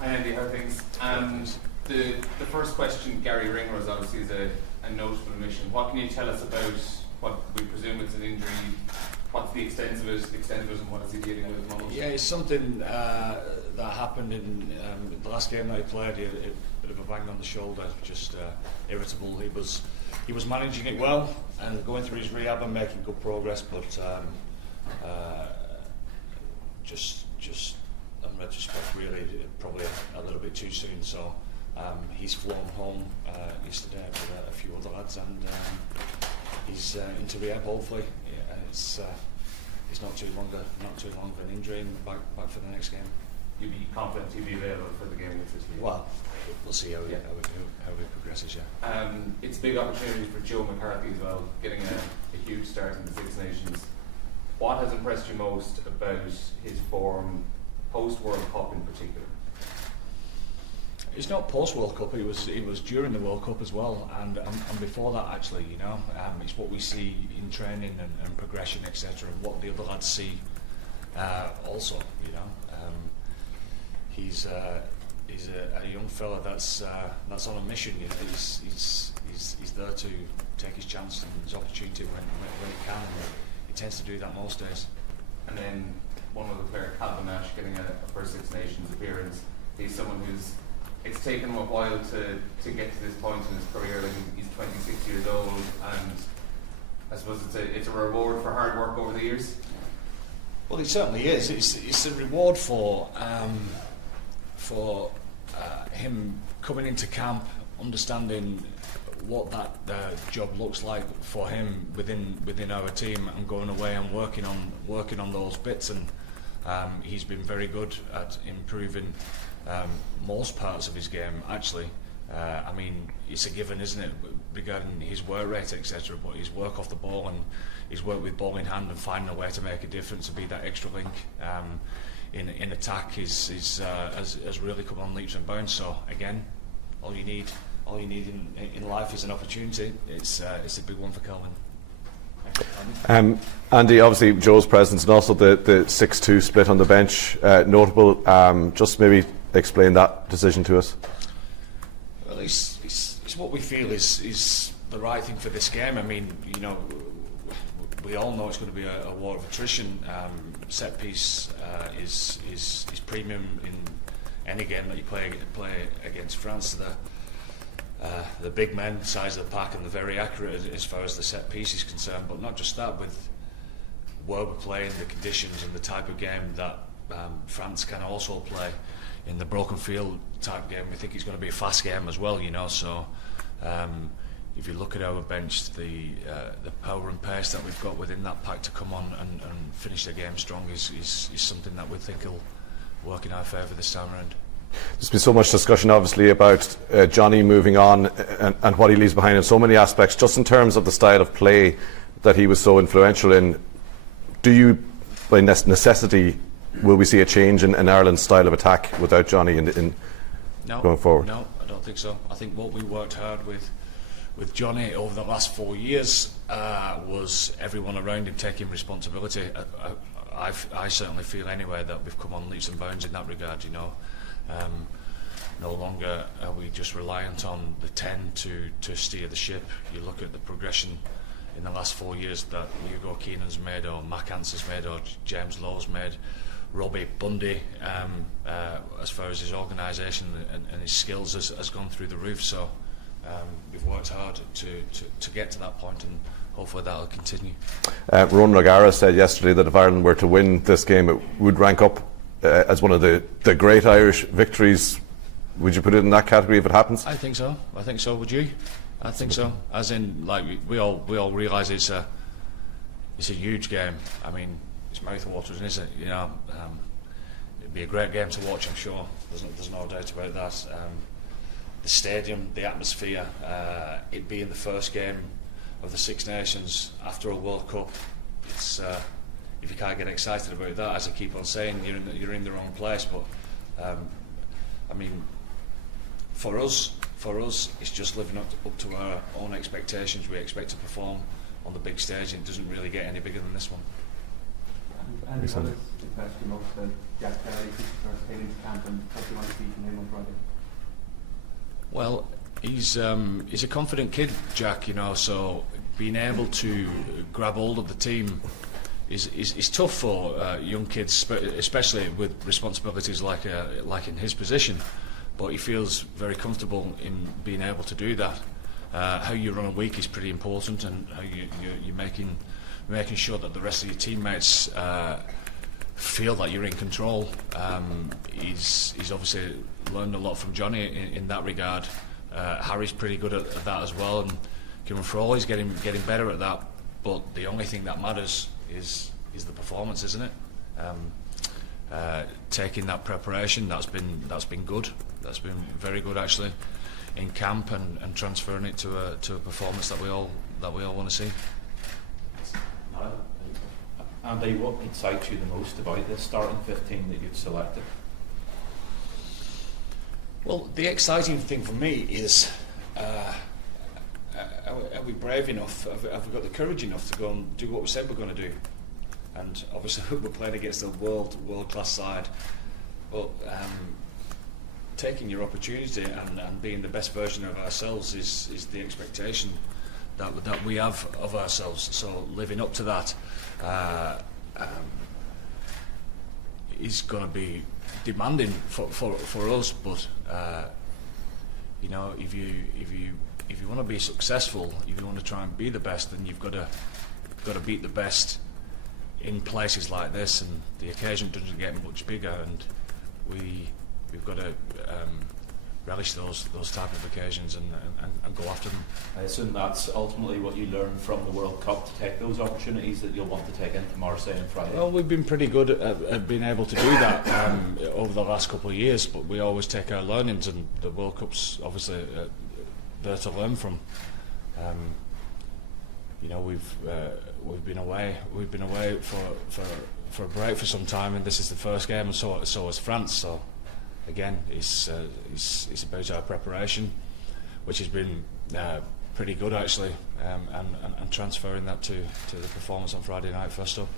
Hi Andy, how are things? The first question, Garry Ringrose obviously is a notable omission. What can you tell us about what we presume is an injury? What's the extent of it, and what is he dealing with at the moment? Yeah, it's something that happened in the last game that he played. He had a bit of a bang on the shoulder, just irritable. He was managing it well and going through his rehab and making good progress, but just in retrospect, really probably a little bit too soon. So he's flown home yesterday with a few other lads, and he's into rehab. Hopefully, it's not too long of an injury, and back for the next game. You'd be confident he'd be available for the game with this week? Well, we'll see how it progresses. Yeah. It's a big opportunity for Joe McCarthy as well, getting a huge start in the Six Nations. What has impressed you most about his form post World Cup in particular? It's not post World Cup. It was during the World Cup as well, and before that actually. You know, it's what we see in training and progression, etc. And what the other lads see also. You know, he's a young fella that's on a mission. You know, he's there to take his chance and his opportunity when he can. And he tends to do that most days. And then one other player, Nash, getting a first Six Nations appearance. He's someone who's. It's taken him a while to get to this point in his career. Like he's 26 years old, and I suppose it's a reward for hard work over the years. Well, it certainly is. It's a reward for him coming into camp, understanding what that job looks like for him within our team, and going away and working on those bits. And he's been very good at improving most parts of his game, actually. I mean, it's a given, isn't it, regarding his work rate, etc. But his work off the ball and his work with ball in hand and finding a way to make a difference and be that extra link in attack has really come on leaps and bounds. So again, all you need in life is an opportunity. It's a big one for Kelvin. Andy, obviously Joe's presence and also the 6-2 split on the bench, notable. Just maybe explain that decision to us. Well, it's what we feel is the right thing for this game. I mean, you know, we all know it's going to be a war of attrition. Set piece is premium in any game that you play against France. The big men, size of the pack, and they're very accurate as far as the set piece is concerned. But not just that, with where we're playing, the conditions and the type of game that France can also play in the broken field type game, we think it's going to be a fast game as well. You know, so if you look at our bench, the power and pace that we've got within that pack to come on and finish the game strong is something that we think will work in our favour this time around. There's been so much discussion obviously about Johnny moving on and what he leaves behind in so many aspects. Just in terms of the style of play that he was so influential in, do you, by necessity, will we see a change in Ireland's style of attack without Johnny in going forward? No, I don't think so. I think what we worked hard with Johnny over the last 4 years was everyone around him taking responsibility. I certainly feel anyway that we've come on leaps and bounds in that regard. You know. No longer are we just reliant on the 10 to steer the ship. You look at the progression in the last 4 years that Hugo Keenan's made, or Mac Answer's made, or James Lowe's made. Robbie Bundy, as far as his organisation and his skills, has gone through the roof. So we've worked hard to get to that point, and hopefully that'll continue. Ronan O'Gara said yesterday that if Ireland were to win this game, it would rank up as one of the great Irish victories. Would you put it in that category if it happens? I think so. Would you? I think so. As in, like we all realise it's a huge game. I mean, it's mouth-watering, isn't it? You know, it'd be a great game to watch. I'm sure. There's no doubt about that. The stadium, the atmosphere, it being the first game of the Six Nations after a World Cup. It's if you can't get excited about that, as I keep on saying, you're in the wrong place. But I mean, for us, it's just living up to our own expectations. We expect to perform on the big stage, and it doesn't really get any bigger than this one. Andy, impressed you most about Jack Garry since he first came into camp, and what do you want to see from him on Friday? Well, he's a confident kid, Jack. You know, so being able to grab hold of the team is tough for young kids, especially with responsibilities like in his position. But he feels very comfortable in being able to do that. How you run a week is pretty important, and how you're making sure that the rest of your teammates feel that you're in control. He's obviously learned a lot from Johnny in that regard. Harry's pretty good at that as well, and Garry Ringrose is getting better at that. But the only thing that matters is the performance, isn't it? Taking that preparation, that's been good. That's been very good actually in camp, and transferring it to a performance that we all want to see. Andy, what excites you the most about this starting 15 that you've selected? Well, the exciting thing for me is, are we brave enough? Have we got the courage enough to go and do what we said we're going to do? And obviously we're playing against a world-class side, but taking your opportunity and being the best version of ourselves is the expectation that we have of ourselves. So living up to that is going to be demanding for us. But you know, if you want to be successful, if you want to try and be the best, then you've got to beat the best in places like this, and the occasion doesn't get much bigger, and we've got to relish those type of occasions and go after them. I assume that's ultimately what you learn from the World Cup, to take those opportunities that you'll want to take into Marseille on Friday. Well, we've been pretty good at being able to do that over the last couple of years, but we always take our learnings, and the World Cup's obviously there to learn from. You know, we've been away for a break for some time, and this is the first game, and so is France. So again, it's about our preparation, which has been pretty good actually, and transferring that to the performance on Friday night first up.